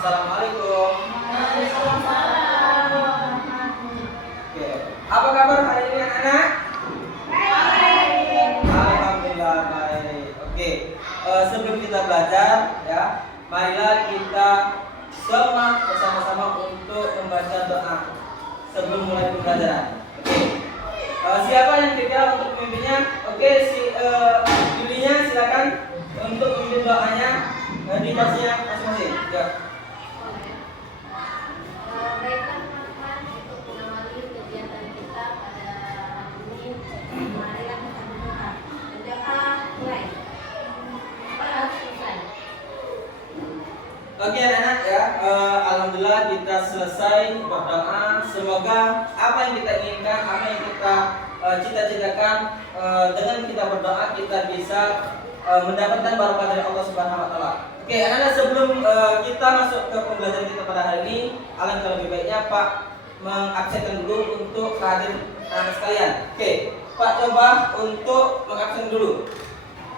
Assalamualaikum. Waalaikumsalam. Oke. Apa kabar hari ini anak-anak? Baik. Alhamdulillah baik. Oke. Sebelum kita belajar ya, marilah kita semua bersama-sama untuk membaca doa sebelum mulai pembelajaran. Oke. Siapa yang kira untuk memimpinnya? Oke, Julinya silakan untuk memimpin doanya di kelasnya masing-masing. Ya. Baiklah teman-teman, untuk mengawali kegiatan kita pada hari ini, marilah kita berdoa. Berdoa mulai. Harus selesai. Oke anak-anak ya, alhamdulillah kita selesai berdoa. Semoga apa yang kita inginkan, apa yang kita cita-citakan, dengan kita berdoa kita bisa mendapatkan barokah dari Allah Subhanahu Wa Taala. Oke anak-anak, sebelum kita masuk ke pembelajaran kita pada hari ini, alangkah lebih baiknya Pak mengabsenkan dulu untuk hadir anak sekalian. Oke, Pak coba untuk mengabsen dulu.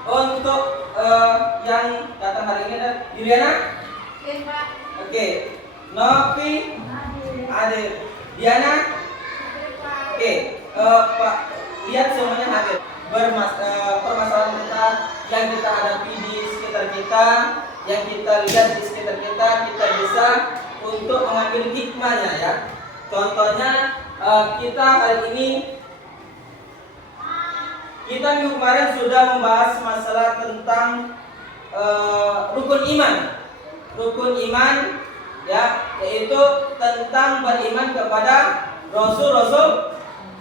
Untuk yang datang hari ini adalah Juliana. Oke, Pak. Oke, Novi, hadir. Diana. Oke, Pak lihat semuanya hadir. Permasalahan kita yang kita hadapi di sekitar kita, yang kita lihat di sekitar kita bisa untuk mengambil hikmahnya ya. Contohnya kita hari ini, kita minggu kemarin sudah membahas masalah tentang rukun iman ya, yaitu tentang beriman kepada Rasul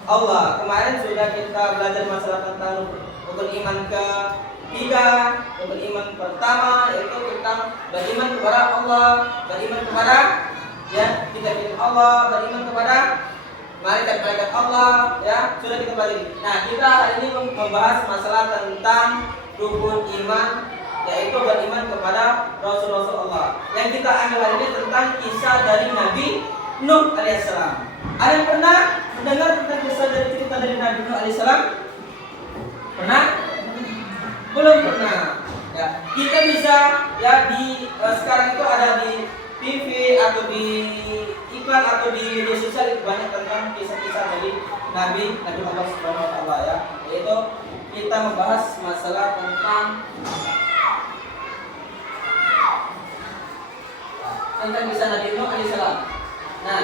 Allah. Kemarin sudah kita belajar masalah tentang rukun iman ketiga, rukun iman pertama yaitu tentang beriman kepada Allah, beriman kepada ya kitab Allah, beriman kepada malaikat-malaikat Allah ya, sudah kita pelajari. Nah, kita hari ini membahas masalah tentang rukun iman, yaitu beriman kepada Rasul-Rasul Allah. Yang kita ambil hari ini tentang kisah dari Nabi Nuh alaihissalam. Ada yang pernah mendengar tentang kisah dari cerita dari Nabi Nuh alaihissalam? Pernah? Belum pernah. Ya, kita bisa ya di sekarang itu ada di TV atau di iklan atau di media sosial itu banyak tentang kisah-kisah dari Nabi Allah Subhanahu Wa Taala ya. Yaitu kita membahas masalah tentang kisah Nabi Nuh alaihissalam. Nah,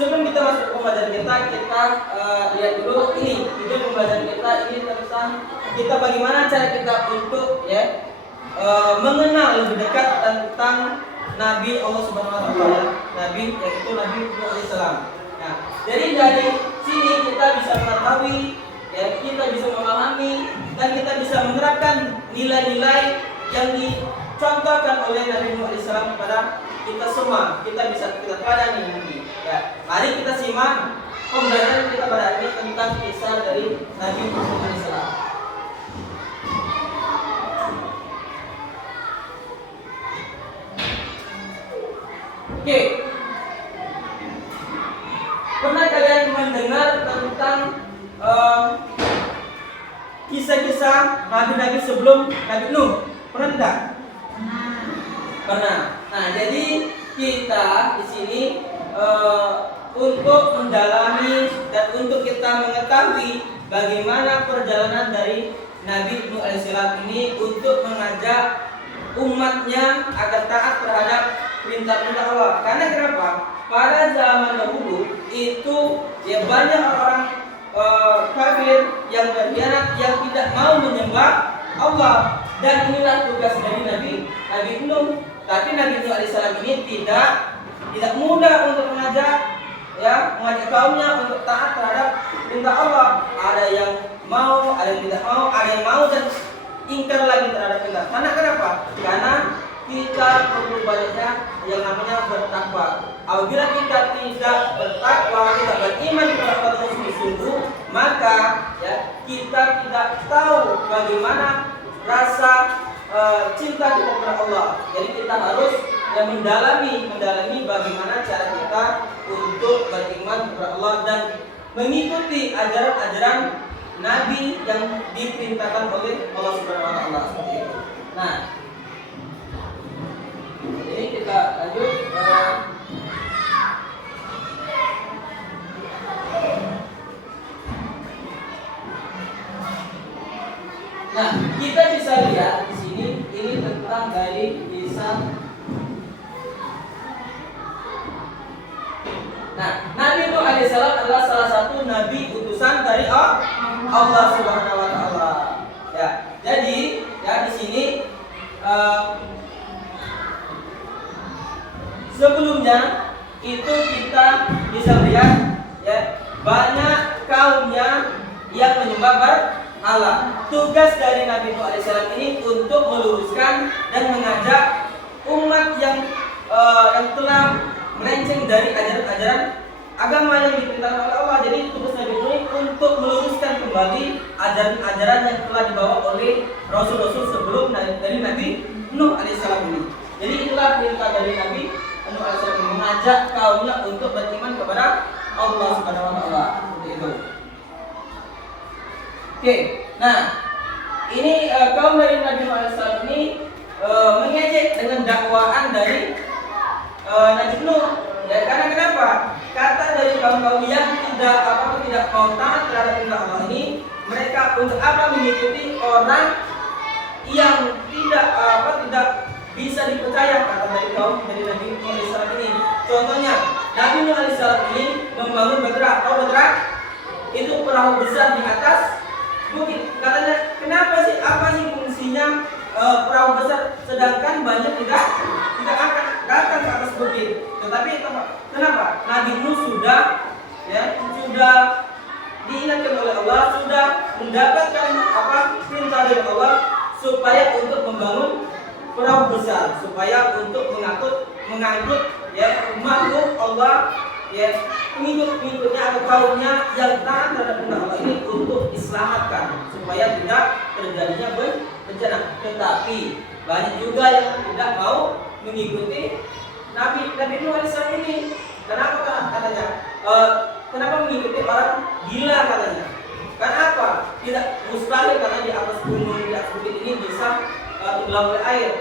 sebelum kita masuk ke pembelajaran kita lihat dulu ini video pembelajaran kita ini tentang kita bagaimana cara kita untuk ya mengenal lebih dekat tentang Nabi Allah Subhanahu Wa Taala, Nabi yaitu Nabi Nuh alaihissalam. Nah, jadi dari sini kita bisa mengetahui ya, kita bisa memahami dan kita bisa menerapkan nilai-nilai yang dicontohkan oleh Nabi Nuh alaihissalam kepada kita semua. Kita bisa kita pelajari nanti. Ya, mari kita simak pembelajaran kita pada hari ini tentang kisah dari Nabi Nuh alaihissalam. Oke. Pernah kalian mendengar tentang kisah-kisah nabi-nabi sebelum Nabi Nuh? Pernah tidak? Pernah. Nah, jadi kita di sini untuk mendalami dan untuk kita mengetahui bagaimana perjalanan dari Nabi Nuh alaihissalam ini untuk mengajak umatnya agar taat terhadap perintah-perintah Allah. Karena kenapa? Pada zaman dahulu itu ya banyak orang kafir yang berkhianat, yang tidak mau menyembah Allah, dan inilah tugas dari Nabi Nuh. Tapi Nabi Nuh alaihissalam ini tidak mudah untuk mengajak kaumnya untuk taat terhadap perintah Allah. Ada yang mau, ada yang tidak mau, ada yang mau dan ingkar lagi terhadap perintah. Karena kenapa? Karena kita perlu banyaknya yang namanya bertakwa. Apabila kita tidak bertakwa, tidak beriman kepada Allah sungguh-sungguh, maka ya kita tidak tahu bagaimana rasa cinta kita kepada Allah. Jadi kita harus mendalami bagaimana cara kita untuk beriman kepada Allah dan mengikuti ajaran-ajaran Nabi yang diperintahkan oleh Allah Subhanahu Wa Taala. Nah, ini kita Nah, Nabi Nuh alaihissalam adalah salah satu nabi utusan dari Allah Subhanahu wa taala. Ya. Jadi, ya di sini sebelumnya itu kita bisa melihat ya banyak kaumnya yang menyembah berhala. Tugas dari Nabi Nuh alaihissalam ini untuk meluruskan dan mengajak umat yang telah melenceng dari ajaran-ajaran agama yang diperintahkan oleh Allah. Jadi tugas Nabi Nuh untuk meluruskan kembali ajaran-ajaran yang telah dibawa oleh Rasul-Rasul sebelum dari Nabi Nuh alaihissalam ini. Jadi itulah perintah dari Nabi Nuh alaihissalam ini, mengajak kaumnya untuk beriman kepada Allah Subhanahu wa taala. Seperti itu. Oke, nah ini kaum dari Nabi Nuh alaihissalam ini mengejek dengan dakwaan dari Nabi Nuh. Ya, karena kenapa? Kata dari kaum-kaum yang tidak mau taat terhadap perintah Allah ini, mereka untuk apa mengikuti orang yang tidak bisa dipercaya, kata dari kaum dari Nabi Nuh alaihissalam ini. Contohnya, Nabi Nuh alaihissalam ini membangun Batra. Tahu Batra? Itu perahu besar di atas bukit. Katanya, kenapa sih? Apa sih fungsinya perahu besar sedangkan banyak tidak akan datang ke atas bukit? Tetapi kenapa? Nabi Nuh sudah diingatkan oleh Allah, sudah mendapatkan perintah dari Allah supaya untuk membangun perahu besar, supaya untuk mengangkut ya makhluk Allah, ya pengikut-pengikutnya atau kaumnya yang taat terhadap perintah Allah ini untuk diselamatkan supaya tidak terjadinya bencana. Tetapi banyak juga yang tidak mau mengikuti Nabi Nuh alaihissalam ini. Kenapa katanya? Kenapa mengikuti orang gila katanya? Karena apa? Tidak mustahil karena di atas gunung, di atas bukit ini bisa tenggelam oleh air.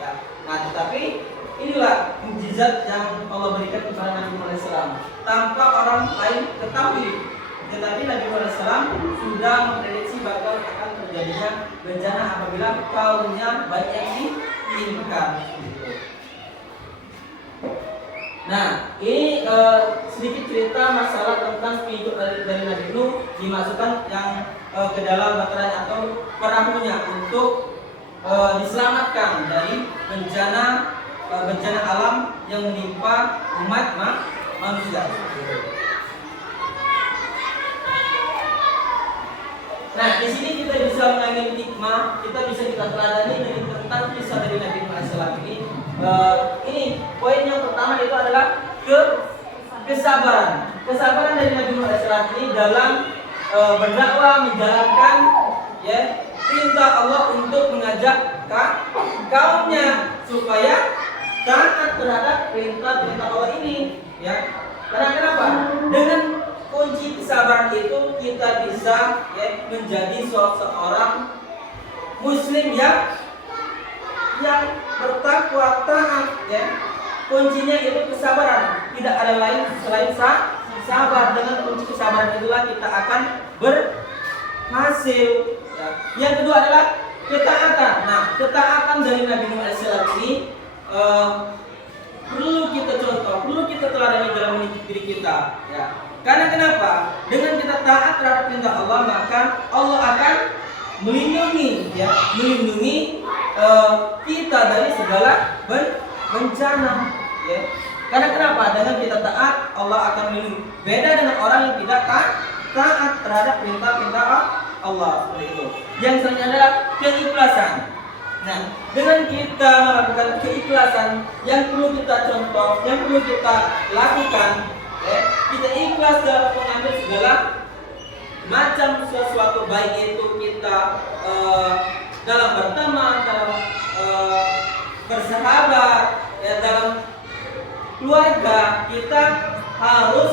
Ya. Nah, tetapi inilah mukjizat yang Allah berikan kepada Nabi Nuh alaihissalam. Tanpa orang lain ketahui, tetapi Nabi Nuh alaihissalam sudah memprediksi bakal akan terjadinya bencana apabila kaumnya banyak yang diinginkan. Nah, ini sedikit cerita masalah tentang pengikut dari Nabi Nuh dimasukkan yang ke dalam baterainya atau perahunya untuk diselamatkan dari bencana alam yang menimpa umat manusia. Nah, di sini kita bisa mengambil hikmah, kita teladani dari tentang kisah dari Nabi Nuh alaihissalam ini. Ini poin yang pertama itu adalah kesabaran. Kesabaran dari Nabi Nuh alaihissalam ini dalam berdakwah, menjalankan ya perintah Allah untuk mengajak kaumnya supaya taat terhadap perintah Allah ini. Ya, karena kenapa? Dengan kunci kesabaran itu kita bisa ya menjadi seorang Muslim yang bertakwa taat ya. Kuncinya itu kesabaran. Tidak ada lain selain sabar. Dengan kunci kesabaran itulah kita akan berhasil. Ya. Yang kedua adalah ketaatan. Nah, ketaatan dari Nabi Nuh alaihissalam ini perlu kita contoh, perlu kita teladani dalam diri kita. Ya. Karena kenapa? Dengan kita taat terhadap perintah Allah, maka Allah akan melindungi kita dari segala bencana. Ya. Karena kenapa? Dengan kita taat, Allah akan melindungi. Beda dengan orang yang tidak taat terhadap perintah-perintah Allah. Seperti itu. Yang selanjutnya adalah keikhlasan. Nah, dengan kita melakukan keikhlasan, yang perlu kita contoh, yang perlu kita lakukan, ya, kita ikhlas dalam mengambil segala macam sesuatu, baik itu kita dalam berteman, dalam bersahabat, ya, dalam keluarga, kita harus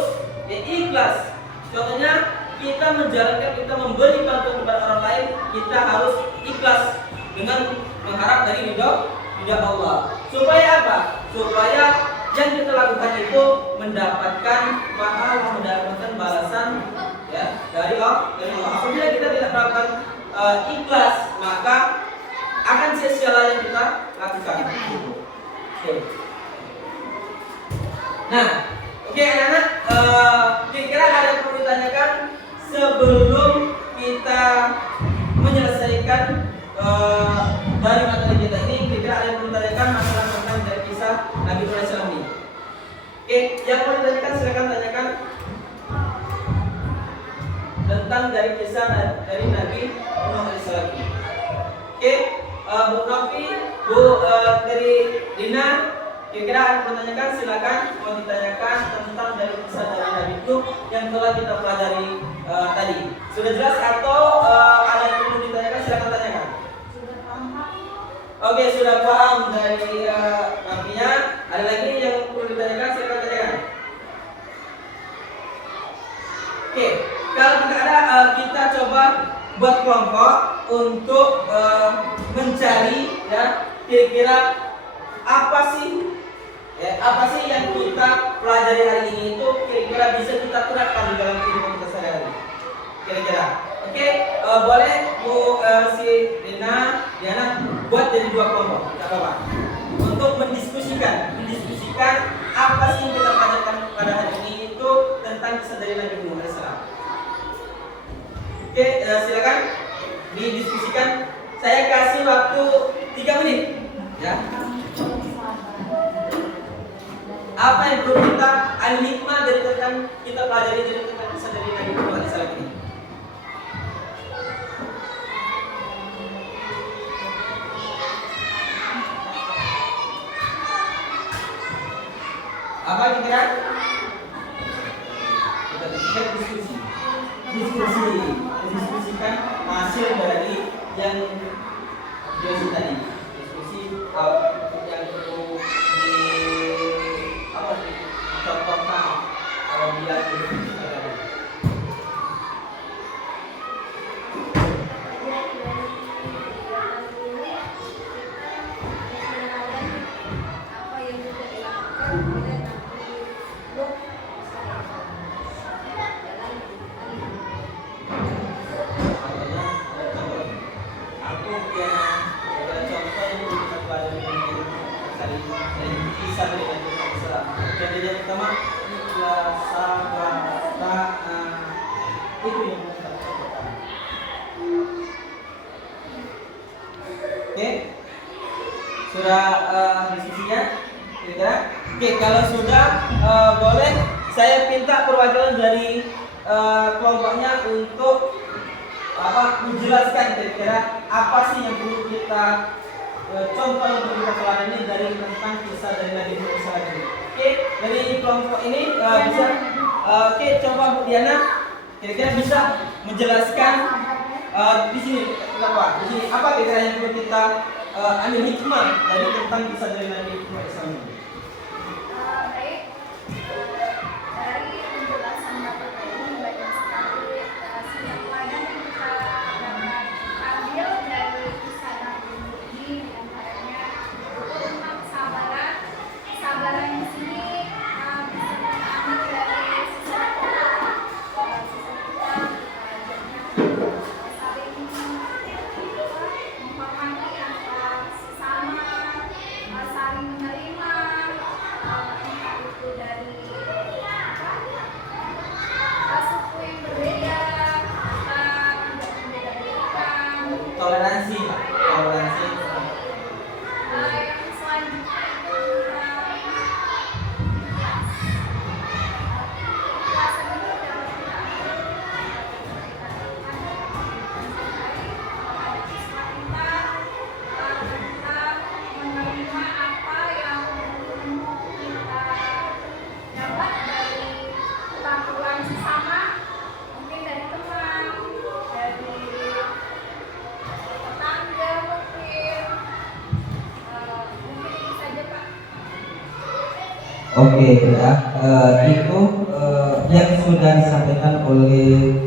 ikhlas. Contohnya kita menjalankan, kita memberi bantuan kepada orang lain, kita harus ikhlas dengan mengharap dari ridha Allah. Supaya apa? Supaya yang kita lakukan itu mendapatkan pahala, mendapatkan balasan ya dari Allah. Apabila kita tidak melakukan ikhlas, maka akan sia-sialah yang kita lakukan. Oke. Nah, oke anak-anak, kira-kira ada yang perlu ditanyakan sebelum kita menyelesaikan dari materi kita ini? Kira-kira ada yang perlu ditanyakan masalah tentang dari kisah Nabi Nuh alaihissalam ini? Oke, yang perlu ditanyakan silakan tanyakan tentang dari kisah dari Nabi Nuh alaihissalam. Oke, Bu Novi, Bu dari Dina, kira-kira ada yang bertanyakan silakan mau ditanyakan tentang dari kisah dari Nabi Nuh yang telah kita pelajari tadi. Sudah jelas atau ada yang perlu ditanyakan silakan tanyakan. Oke, sudah paham dari Novinya. Ada lagi yang perlu ditanyakan silakan tanyakan. Oke, kalau tidak ada kita coba buat kelompok untuk mencari ya kira-kira apa sih yang kita pelajari hari ini itu kira-kira bisa kita terapkan di dalam kehidupan kita sehari-hari. Kira-kira, oke, boleh Bu si Diana buat jadi 2 kelompok, kita coba untuk mendiskusikan apa sih yang kita pelajarkan pada hari ini itu tentang kisah dari Nabi Nuh alaihissalam. Oke, silakan didiskusikan. Saya kasih waktu 3 menit, ya. Apa yang perlu kita hikmah dari tentang kita pelajari dari tentang kisah dari Nabi Nuh alaihissalam ini? Apa kira-kira? Kita diskusikan hasil dari yang Yosi tadi. Diskusi yang perlu di contohkan bila diskusi tadi. Apa yang sudah dilakukan oleh Nabi Nuh yang pertama itu yang kita lakukan. Oke, sudah diskusinya kira-kira. Oke, kalau sudah boleh saya minta perwakilan dari kelompoknya untuk menjelaskan kira-kira apa sih yang perlu kita contoh yang perlu kita pelajari dari tentang kisah dari Nabi Nuh alaihissalam. Oke, dari kelompok ini bisa. Oke, coba Bu Diana, kira-kira bisa menjelaskan di sini apa? Di sini apa kira-kira yang perlu kita ambil hikmah dari tentang kisah dari Nabi Nuh alaihissalam. Baik, dari penjelasan Bapak tadi banyak sekali setiap pelajaran yang kita dapat ambil dari kisah Nabi Nuh ini, diantaranya itu tentang kesabaran. Kesabaran di sini bisa kita ambil dari sisa kita saling menghormati antar sesama, saling menerima, entah itu dari suku yang berbeda, tidak membeda-bedakan. Toleransi. Yang selanjutnya itu menerima apa yang kita dapat dari ketakuan sesama, mungkin dari teman, dari tetangga mungkin itu saja Pak. Oke ya, itu yang sudah disampaikan oleh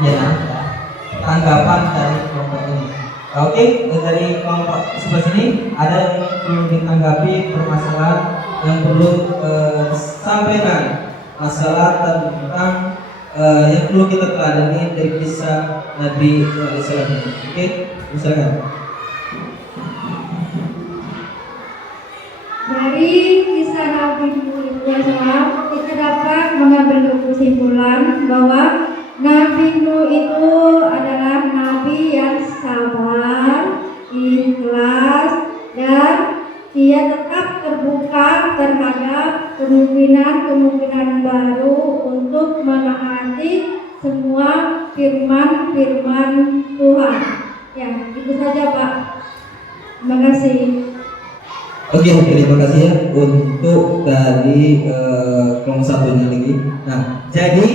Yana, tanggapan dari kelompok ini. Oke, dari kelompok sebelah sini ada yang perlu ditanggapi permasalahan yang perlu disampaikan masalah tentang yang perlu kita pelajari dari kisah Nabi alaihissalam. Oke, misalkan. Dari kisah Nabi Nuh SAW, kita dapat mengambil kesimpulan bahwa Nabi Nuh itu adalah nabi yang sabar, ikhlas, dan dia tetap terbuka terhadap kemungkinan-kemungkinan baru untuk menaati semua firman-firman Tuhan. Ya, itu saja Pak. Terima kasih. Oke, terima kasih ya untuk dari kelompok satunya lagi. Nah, jadi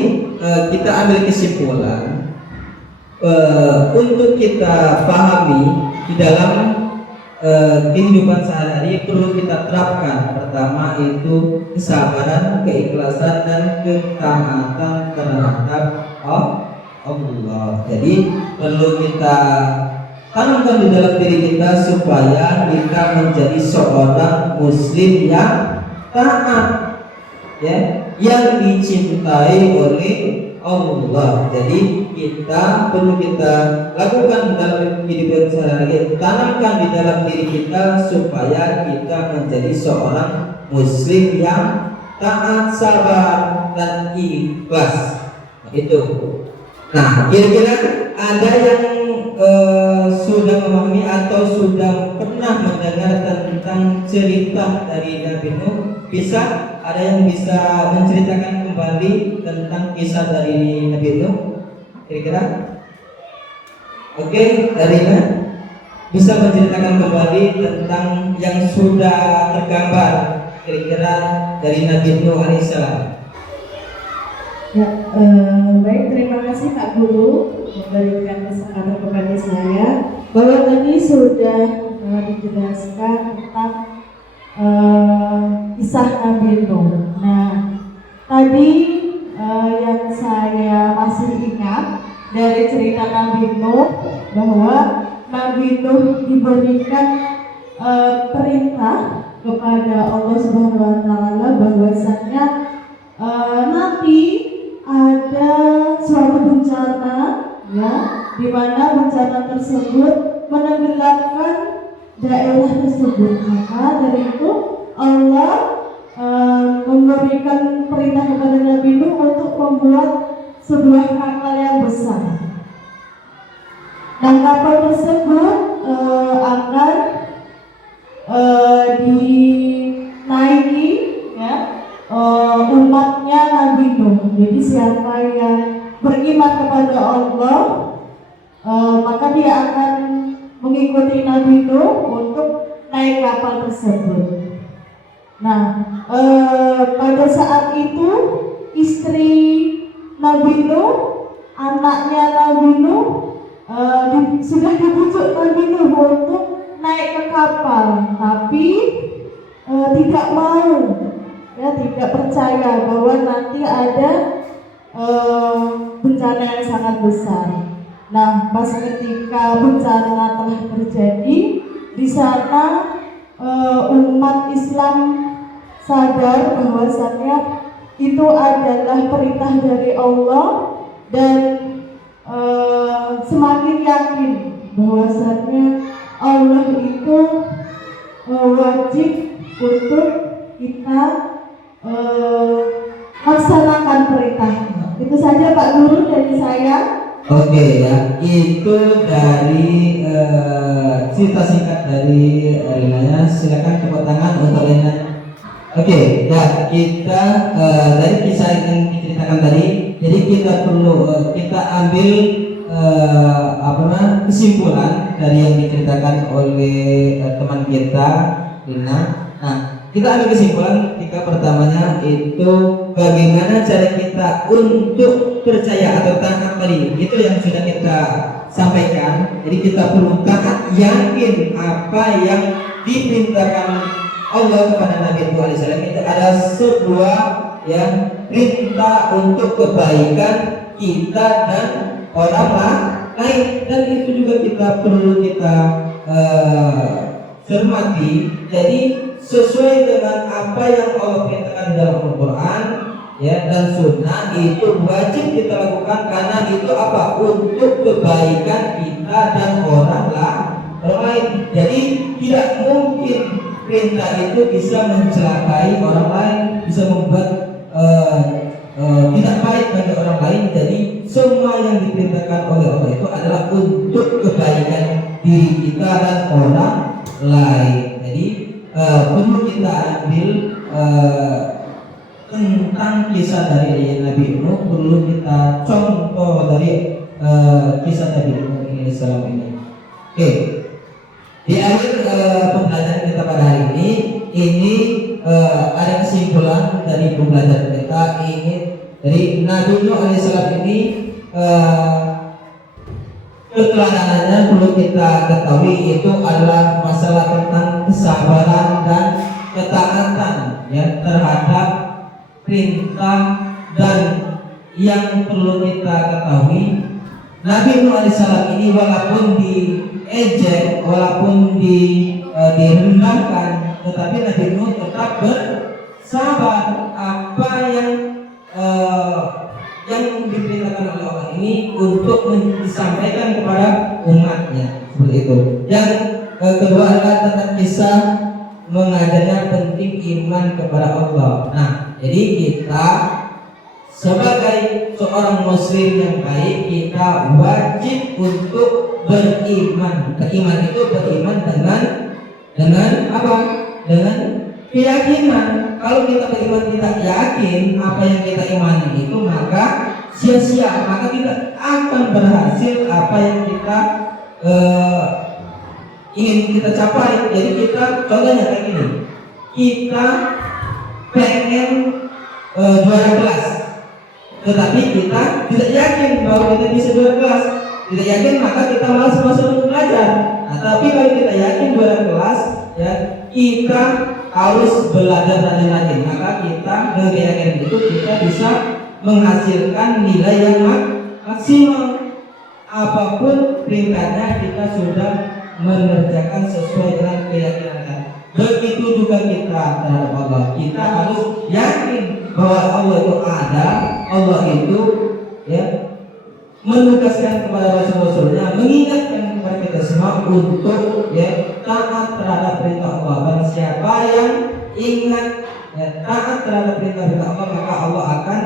kita ambil kesimpulan untuk kita pahami di dalam kehidupan sehari-hari perlu kita terapkan. Pertama itu kesabaran, keikhlasan, dan ketaatan terhadap Allah. Jadi perlu kita tanamkan di dalam diri kita supaya kita menjadi seorang muslim yang taat, ya, yang dicintai oleh Allah. Jadi kita perlu kita lakukan dalam kehidupan sehari-hari, tanamkan di dalam diri kita supaya kita menjadi seorang muslim yang taat, sabar, dan ikhlas. Itu. Nah, kira-kira ada yang sudah memahami atau sudah pernah mendengar tentang cerita dari Nabi Nuh? Bisa? Ada yang bisa menceritakan kembali tentang kisah dari Nabi Nuh? Kira-kira? Oke, Darina bisa menceritakan kembali tentang yang sudah tergambar kira-kira dari Nabi Nuh alaihissalam. Ya, baik, terima kasih Pak Guru memberikan kesempatan kepada saya bahwa tadi sudah dijelaskan tentang kisah Nabi Nuh. Nah, tadi yang saya masih ingat dari cerita Nabi Nuh bahwa Nabi Nuh diberikan perintah kepada Allah Subhanahu Wa Taala bahwasanya nanti ada suatu bencana, ya, di mana bencana tersebut menenggelamkan daerah tersebut. Maka dari itu Allah memberikan perintah kepada Nabi Nuh untuk membuat sebuah kapal yang besar. Dan kapal tersebut akan dinaiki, ya, umatnya Nabi Nuh. Jadi siapa yang beriman kepada Allah, maka dia akan mengikuti Nabi Nuh untuk naik kapal tersebut. Nah, pada saat itu istri Nabi Nuh, anaknya Nabi Nuh sudah dibujuk Nabi Nuh untuk naik ke kapal, tapi tidak mau, ya, tidak percaya bahwa nanti ada bencana yang sangat besar. Nah, pas ketika bencana telah terjadi, di sana umat Islam sadar bahwasannya itu adalah perintah dari Allah dan semakin yakin bahwasannya Allah itu wajib untuk kita laksanakan perintahnya. Itu saja Pak Guru dari saya. Oke, ya, itu dari cerita singkat dari Rina. Silakan tepuk tangan untuk Rina. Oke, ya, kita dari kisah yang diceritakan tadi, jadi kita perlu kita ambil kesimpulan dari yang diceritakan oleh teman kita Rina. Nah, kita ambil kesimpulan ketika pertamanya itu bagaimana cara kita untuk percaya atau taat tadi. Itu yang sudah kita sampaikan. Jadi kita perlu taat, yakin apa yang diperintahkan Allah kepada Nabi Nuh alaihissalam. Itu ada sebuah yang perintah untuk kebaikan kita dan orang lain, dan itu juga kita perlu kita cermati. Jadi sesuai dengan apa yang Allah perintahkan dalam Al-Quran, ya, dan Sunnah, itu wajib kita lakukan karena itu apa? Untuk kebaikan kita dan orang lain. Jadi tidak mungkin perintah itu bisa mencelakai orang lain, bisa membuat tidak baik bagi orang lain. Jadi semua yang diperintahkan oleh Allah itu adalah untuk kebaikan diri kita dan orang lain. Jadi perlu kita ambil tentang kisah dari Nabi Nuh, perlu kita contoh dari kisah Nabi Nuh alaihissalam ini. Oke, di akhir pembelajaran kita pada hari ini ada kesimpulan dari pembelajaran kita. Ini dari Nabi Nuh alaihissalam ini ketelanannya perlu kita ketahui itu adalah masalah tentang kesabaran dan ketaatan ya terhadap perintah. Dan yang perlu kita ketahui, Nabi Nuh alaihissalam ini walaupun diejek, walaupun direndahkan, tetapi Nabi Nuh tetap bersabar. Apa yang diperintahkan oleh Allah ini untuk disampaikan kepada umatnya, seperti itu. Yang kedua adalah tentang kisah mengajarnya penting iman kepada Allah. Nah, jadi kita sebagai seorang muslim yang baik, kita wajib untuk beriman. Iman itu beriman dengan apa? Dengan keyakinan. Kalau kita beriman tidak yakin apa yang kita imani itu, maka sia-sia, maka tidak akan berhasil apa yang kita ingin kita capai. Jadi kita contohnya kayak gini, kita pengen juara kelas, tetapi kita tidak yakin bahwa kita bisa juara kelas. Tidak yakin, maka kita malas masuk untuk belajar. Nah, tapi kalau kita yakin juara kelas, ya kita harus belajar rajin-rajin. Maka kita dengan keyakinan itu kita bisa menghasilkan nilai yang maksimal. Apapun perintahnya kita sudah mengerjakan sesuai dengan keyakinan. Begitu juga kita terhadap Allah. Kita harus yakin bahwa Allah itu ada, Allah itu ya menugaskan kepada rasul-rasulnya, mengingatkan kepada kita semua untuk ya taat terhadap perintah Allah. Barang siapa yang ingat ya taat terhadap perintah Allah, maka Allah akan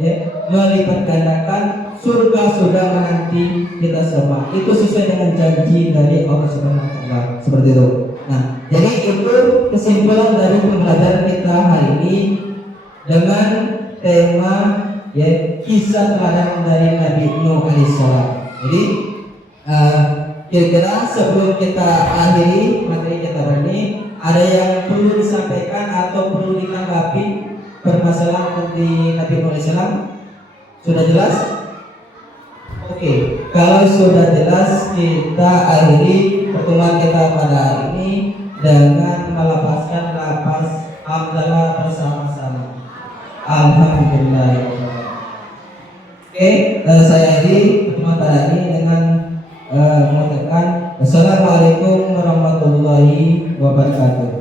ya melipat gandakan surga menanti kita semua. Itu sesuai dengan janji dari Allah Subhanahu wa taala. Seperti itu. Nah, jadi itu kesimpulan dari pembelajaran kita hari ini dengan tema ya kisah teladan dari Nabi Nuh alaihissalam. Jadi kira-kira sebelum kita akhiri materi kita hari ini, ada yang perlu disampaikan atau perlu ditanggapi permasalahan dari Nabi Nuh alaihissalam? Sudah jelas? Oke, kalau sudah jelas, kita akhiri pertemuan kita pada hari ini dengan melafazkan lafaz hamdalah bersama-sama. Alhamdulillah. Oke, saya akhiri pertemuan pada hari ini dengan mengatakan Assalamualaikum warahmatullahi wabarakatuh.